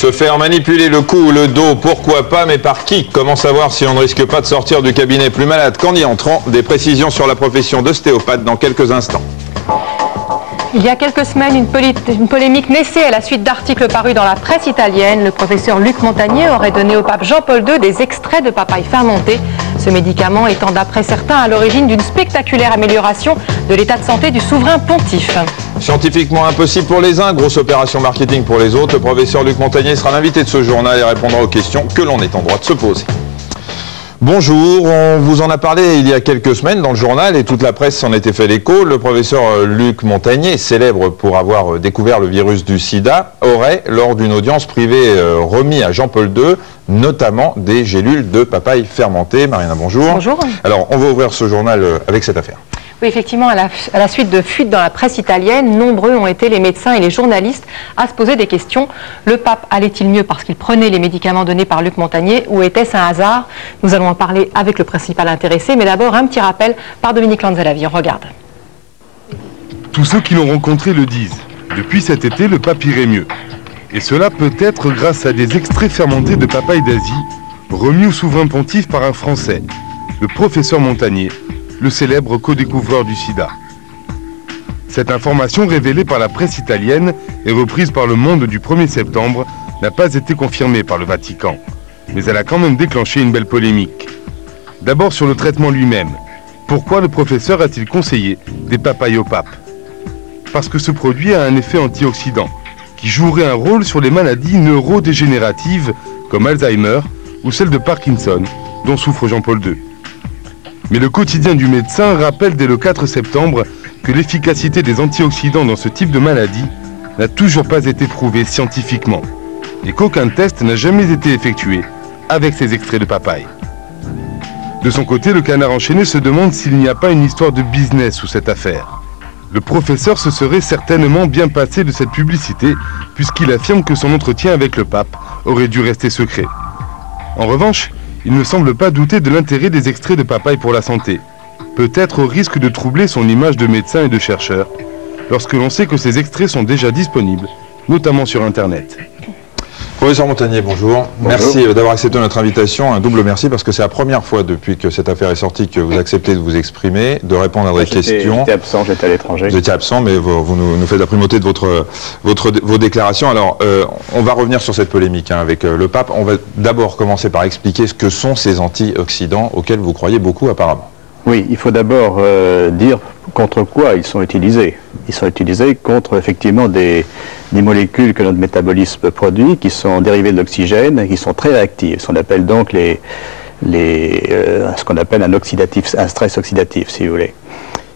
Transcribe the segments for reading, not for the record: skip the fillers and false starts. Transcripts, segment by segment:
Se faire manipuler le cou ou le dos, pourquoi pas, mais par qui? Comment savoir si on ne risque pas de sortir du cabinet plus malade qu'en y entrant? Des précisions sur la profession d'ostéopathe dans quelques instants. Il y a quelques semaines, une polémique naissait à la suite d'articles parus dans la presse italienne. Le professeur Luc Montagnier aurait donné au pape Jean-Paul II des extraits de papaye fermentée. Ce médicament étant d'après certains à l'origine d'une spectaculaire amélioration de l'état de santé du souverain pontife. Scientifiquement impossible pour les uns, grosse opération marketing pour les autres. Le professeur Luc Montagnier sera l'invité de ce journal et répondra aux questions que l'on est en droit de se poser. Bonjour, on vous en a parlé il y a quelques semaines dans le journal et toute la presse s'en était fait l'écho. Le professeur Luc Montagnier, célèbre pour avoir découvert le virus du sida, aurait, lors d'une audience privée remis à Jean-Paul II, notamment des gélules de papaye fermentées. Mariana, bonjour. Bonjour. Alors, on va ouvrir ce journal avec cette affaire. Oui, effectivement, à la suite de fuites dans la presse italienne, nombreux ont été les médecins et les journalistes à se poser des questions. Le pape allait-il mieux parce qu'il prenait les médicaments donnés par Luc Montagnier ou était-ce un hasard? Nous allons en parler avec le principal intéressé, mais d'abord un petit rappel par Dominique Lanzellavi. On regarde. Tous ceux qui l'ont rencontré le disent. Depuis cet été, le pape irait mieux. Et cela peut être grâce à des extraits fermentés de papaye d'Asie, remis au souverain pontife par un Français, le professeur Montagnier, le célèbre co-découvreur du sida. Cette information révélée par la presse italienne et reprise par Le Monde du 1er septembre n'a pas été confirmée par le Vatican, mais elle a quand même déclenché une belle polémique. D'abord sur le traitement lui-même. Pourquoi le professeur a-t-il conseillé des papayes au pape? Parce que ce produit a un effet antioxydant, qui jouerait un rôle sur les maladies neurodégénératives comme Alzheimer ou celle de Parkinson, dont souffre Jean-Paul II. Mais le quotidien du médecin rappelle dès le 4 septembre que l'efficacité des antioxydants dans ce type de maladie n'a toujours pas été prouvée scientifiquement et qu'aucun test n'a jamais été effectué avec ces extraits de papaye. De son côté, le Canard enchaîné se demande s'il n'y a pas une histoire de business sous cette affaire. Le professeur se serait certainement bien passé de cette publicité puisqu'il affirme que son entretien avec le pape aurait dû rester secret. En revanche, il ne semble pas douter de l'intérêt des extraits de papaye pour la santé, peut-être au risque de troubler son image de médecin et de chercheur, lorsque l'on sait que ces extraits sont déjà disponibles, notamment sur Internet. Professeur Montagnier, bonjour. Merci d'avoir accepté notre invitation. Un double merci parce que c'est la première fois depuis que cette affaire est sortie que vous acceptez de vous exprimer, de répondre à des questions. J'étais absent, j'étais à l'étranger. Vous étiez absent, mais vous nous faites la primauté de vos déclarations. Alors, on va revenir sur cette polémique avec le pape. On va d'abord commencer par expliquer ce que sont ces antioxydants auxquels vous croyez beaucoup apparemment. Oui, il faut d'abord dire contre quoi ils sont utilisés. Ils sont utilisés contre effectivement des molécules que notre métabolisme produit, qui sont dérivées de l'oxygène, qui sont très réactives. Ce qu'on appelle donc ce qu'on appelle un stress oxydatif, si vous voulez.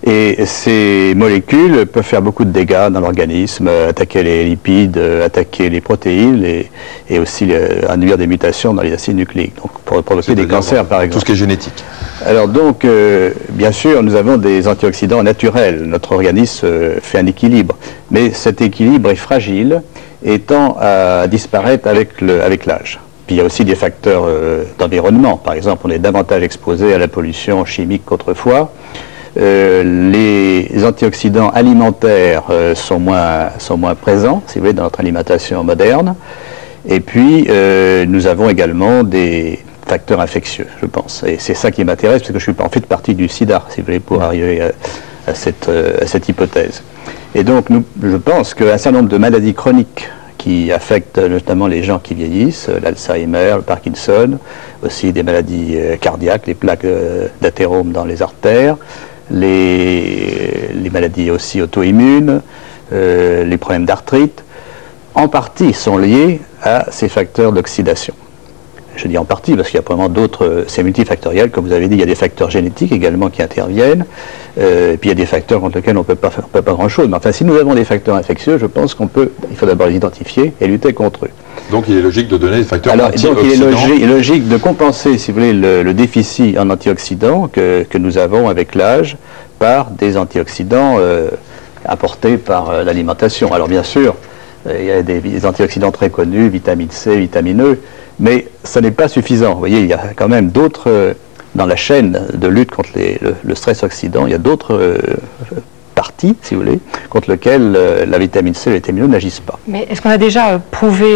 Et ces molécules peuvent faire beaucoup de dégâts dans l'organisme, attaquer les lipides, attaquer les protéines et aussi induire des mutations dans les acides nucléiques, donc pour provoquer des cancers par exemple. Tout ce qui est génétique. Alors donc, bien sûr, nous avons des antioxydants naturels. Notre organisme fait un équilibre, mais cet équilibre est fragile et tend à disparaître avec l'âge. Puis il y a aussi des facteurs d'environnement. Par exemple, on est davantage exposé à la pollution chimique qu'autrefois. Les antioxydants alimentaires sont moins présents, si vous voulez, dans notre alimentation moderne. Et puis, nous avons également des facteurs infectieux, je pense. Et c'est ça qui m'intéresse, parce que je suis en fait partie du sida, si vous voulez, pour arriver à cette hypothèse. Et donc, je pense qu'un certain nombre de maladies chroniques qui affectent notamment les gens qui vieillissent, l'Alzheimer, le Parkinson, aussi des maladies cardiaques, les plaques d'athérome dans les artères, les maladies aussi auto-immunes, les problèmes d'arthrite, en partie sont liés à ces facteurs d'oxydation. Je dis en partie parce qu'il y a probablement d'autres, c'est multifactoriel, comme vous avez dit, il y a des facteurs génétiques également qui interviennent, et puis il y a des facteurs contre lesquels on ne peut pas faire pas grand-chose. Mais enfin, si nous avons des facteurs infectieux, je pense il faut d'abord les identifier et lutter contre eux. Donc il est logique de donner des facteurs antioxydants. Donc il est logique de compenser, si vous voulez, le déficit en antioxydants que nous avons avec l'âge par des antioxydants apportés par l'alimentation. Alors bien sûr, il y a des antioxydants très connus, vitamine C, vitamine E, mais ce n'est pas suffisant. Vous voyez, il y a quand même d'autres, dans la chaîne de lutte contre le stress oxydant, il y a d'autres partie, si vous voulez, contre lequel la vitamine C et la vitamine E n'agissent pas. Mais est-ce qu'on a déjà prouvé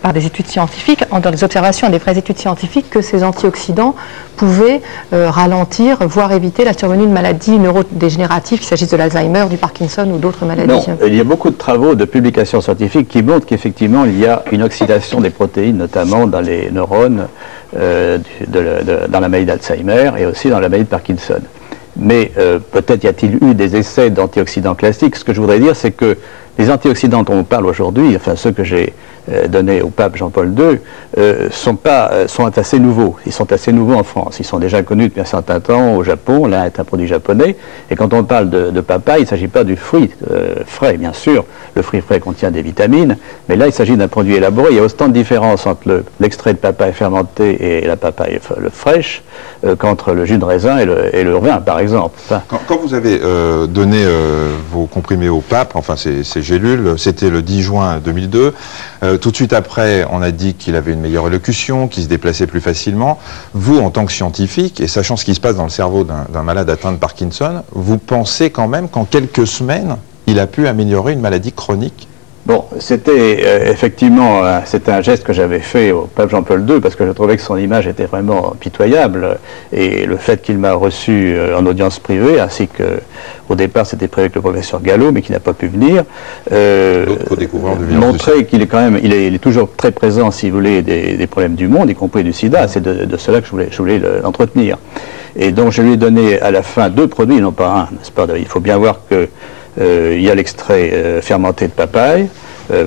par des études scientifiques, dans des observations et des vraies études scientifiques, que ces antioxydants pouvaient ralentir, voire éviter la survenue de maladies neurodégénératives, qu'il s'agisse de l'Alzheimer, du Parkinson ou d'autres maladies? Non, il y a beaucoup de travaux, de publications scientifiques qui montrent qu'effectivement il y a une oxydation des protéines, notamment dans les neurones, dans la maladie d'Alzheimer et aussi dans la maladie de Parkinson. Mais peut-être y a-t-il eu des essais d'antioxydants classiques. Ce que je voudrais dire, c'est que les antioxydants dont on parle aujourd'hui, enfin ceux que j'ai donnés au pape Jean-Paul II, sont assez nouveaux. Ils sont assez nouveaux en France. Ils sont déjà connus depuis un certain temps au Japon. L'un est un produit japonais. Et quand on parle de papaye, il ne s'agit pas du fruit frais, bien sûr. Le fruit frais contient des vitamines. Mais là, il s'agit d'un produit élaboré. Il y a autant de différences entre l'extrait de papaye fermenté et la papaye fraîche qu'entre le jus de raisin et le vin, par exemple. Enfin, quand vous avez donné vos comprimés au pape, enfin ces gélules, c'était le 10 juin 2002. Tout de suite après, on a dit qu'il avait une meilleure élocution, qu'il se déplaçait plus facilement. Vous, en tant que scientifique, et sachant ce qui se passe dans le cerveau d'un malade atteint de Parkinson, vous pensez quand même qu'en quelques semaines, il a pu améliorer une maladie chronique? Bon, c'était effectivement c'était un geste que j'avais fait au pape Jean-Paul II parce que je trouvais que son image était vraiment pitoyable et le fait qu'il m'a reçu en audience privée, ainsi que au départ c'était prévu avec le professeur Gallo mais qui n'a pas pu venir, montrait qu'il est quand même, il est toujours très présent, si vous voulez, des problèmes du monde, y compris du sida. C'est de cela que je voulais l'entretenir. Et donc je lui ai donné à la fin 2 produits, non pas un, n'est-ce pas? Il faut bien voir que il y a l'extrait fermenté de papaye,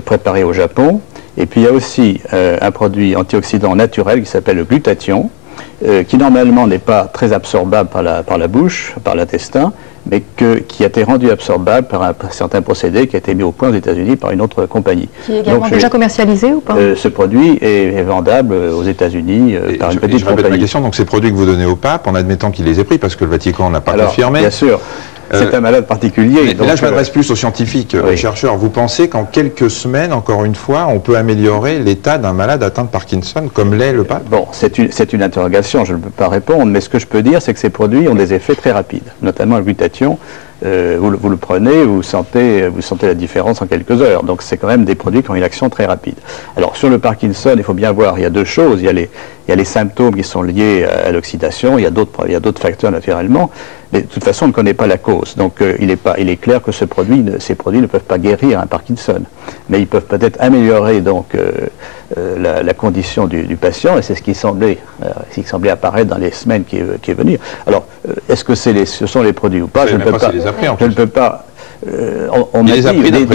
préparé au Japon, et puis il y a aussi un produit antioxydant naturel qui s'appelle le glutathion, qui normalement n'est pas très absorbable par la bouche, par l'intestin, mais qui a été rendu absorbable par un certain procédé qui a été mis au point aux États-Unis par une autre compagnie. Qui est également déjà commercialisé ou pas? Ce produit est vendable aux États-Unis par une petite compagnie. Je répète ma question, donc ces produits que vous donnez au pape, en admettant qu'il les ait pris, parce que le Vatican n'a pas confirmé. Bien sûr. C'est un malade particulier. Mais là, je m'adresse plus aux scientifiques, aux chercheurs. Vous pensez qu'en quelques semaines, encore une fois, on peut améliorer l'état d'un malade atteint de Parkinson, comme l'est le pape? Bon, c'est une interrogation, je ne peux pas répondre, mais ce que je peux dire, c'est que ces produits ont des effets très rapides, notamment le glutathion. Vous le prenez, vous sentez la différence en quelques heures. Donc c'est quand même des produits qui ont une action très rapide. Alors sur le Parkinson, il faut bien voir, il y a 2 choses. Il y a les symptômes qui sont liés à l'oxydation, il y a d'autres facteurs naturellement, mais de toute façon on ne connaît pas la cause. Donc il est clair que ces produits ne peuvent pas guérir un Parkinson, mais ils peuvent peut-être améliorer donc la condition du patient, et c'est ce qui semblait apparaître dans les semaines qui est venu. Alors est-ce que ce sont les produits ou pas? Je ne peux pas. On m'a dit,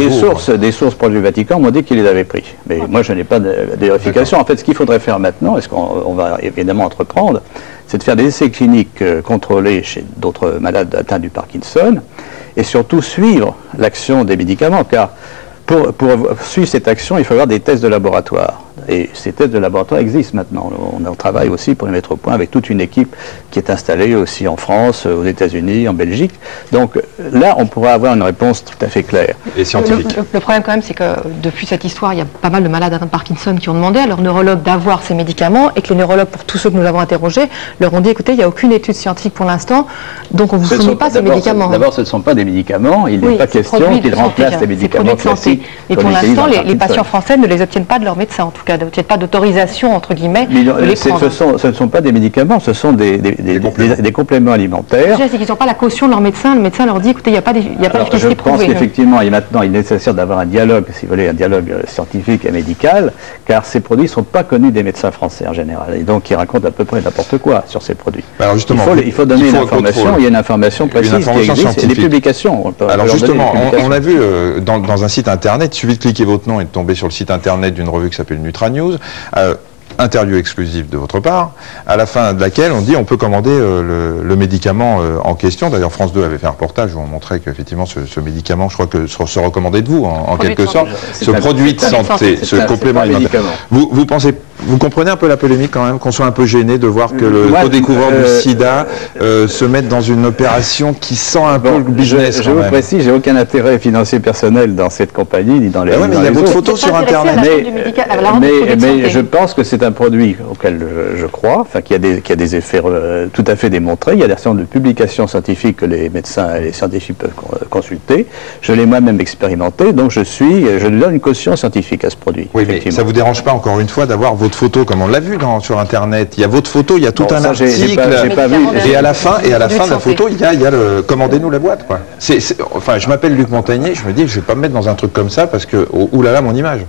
des sources proches du Vatican m'ont dit qu'ils les avaient pris. Mais moi, je n'ai pas de vérification. En fait, ce qu'il faudrait faire maintenant, et ce qu'on va évidemment entreprendre, c'est de faire des essais cliniques contrôlés chez d'autres malades atteints du Parkinson, et surtout suivre l'action des médicaments, car pour suivre cette action, il faut avoir des tests de laboratoire. Et ces tests de laboratoire existent maintenant. On travaille aussi pour les mettre au point avec toute une équipe qui est installée aussi en France, aux États-Unis, en Belgique. Donc là, on pourra avoir une réponse tout à fait claire. Et scientifique. Le problème quand même, c'est que depuis cette histoire, il y a pas mal de malades atteints de Parkinson qui ont demandé à leur neurologue d'avoir ces médicaments et que les neurologues, pour tous ceux que nous avons interrogés, leur ont dit, écoutez, il n'y a aucune étude scientifique pour l'instant, donc on ne vous fournit pas ces médicaments. D'abord, ce ne sont pas des médicaments. Il n'est pas question qu'ils remplacent les médicaments classiques. Et pour l'instant, les patients français ne les obtiennent pas de leur médecin, en tout cas, n'obtiennent pas d'autorisation, entre guillemets, de les prendre. Ce ne sont pas des médicaments, ce sont des compléments alimentaires. C'est qu'ils n'ont pas la caution de leur médecin. Le médecin leur dit, écoutez, il n'y a pas d'efficacité prouvée. Je pense qu'effectivement, maintenant, il est nécessaire d'avoir un dialogue, si vous voulez, un dialogue scientifique et médical, car ces produits ne sont pas connus des médecins français en général. Et donc, ils racontent à peu près n'importe quoi sur ces produits. Alors justement, il faut donner une information, il y a une information précise qui existe, et des publications. Alors justement, on a vu dans un site internet, il suffit de cliquer votre nom et de tomber sur le site internet d'une revue qui s'appelle Nutra News, interview exclusive de votre part, à la fin de laquelle on dit on peut commander le médicament en question. D'ailleurs, France 2 avait fait un reportage où on montrait qu'effectivement ce médicament, je crois que se recommandait de vous en quelque sorte, ce produit de santé, ce complément alimentaire. Vous pensez, vous comprenez un peu la polémique quand même, qu'on soit un peu gêné de voir que le co-découvreur du sida se mette dans une opération qui sent un peu le business. Je vous précise, j'ai aucun intérêt financier personnel dans cette compagnie ni dans les. Mais il y a votre photo sur Internet. Mais je pense que c'est c'est un produit auquel je crois, enfin, qui a des effets tout à fait démontrés. Il y a des certain nombre de publications scientifiques que les médecins et les scientifiques peuvent consulter. Je l'ai moi-même expérimenté, donc je lui donne une caution scientifique à ce produit. Oui, mais ça ne vous dérange pas, encore une fois, d'avoir votre photo, comme on l'a vu sur Internet. Il y a votre photo, il y a tout un article, j'ai pas vu. Et à la fin de la photo, il y a le commandez-nous la boîte, quoi. Enfin, je m'appelle Luc Montagnier, je me dis, je ne vais pas me mettre dans un truc comme ça parce que, oulala, mon image.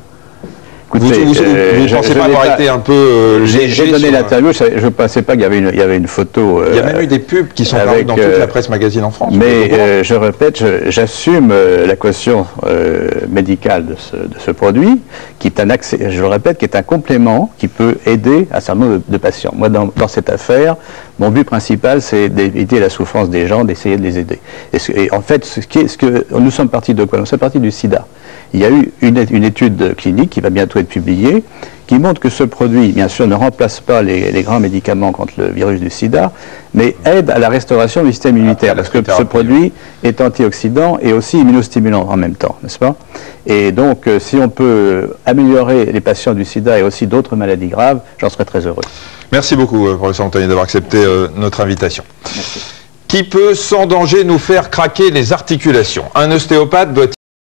Écoutez, vous ne pensez pas avoir été un peu léger? J'ai donné l'interview, je ne pensais pas qu'il y avait une photo. Il y a même eu des pubs qui sont parues dans toute la presse magazine en France. Mais je répète, j'assume la caution médicale de ce produit, qui est je le répète, qui est un complément qui peut aider un certain nombre de patients. Moi, dans cette affaire, mon but principal, c'est d'éviter la souffrance des gens, d'essayer de les aider. Et en fait, nous sommes partis de quoi? Nous sommes partis du sida. Il y a eu une étude clinique qui va bientôt être publiée, qui montre que ce produit, bien sûr, ne remplace pas les grands médicaments contre le virus du sida, mais aide à la restauration du système immunitaire, parce que ce produit est antioxydant et aussi immunostimulant en même temps, n'est-ce pas? Et donc, si on peut améliorer les patients du sida et aussi d'autres maladies graves, j'en serais très heureux. Merci beaucoup, professeur Montagnier, d'avoir accepté notre invitation. Merci. Qui peut sans danger nous faire craquer les articulations? Un ostéopathe doit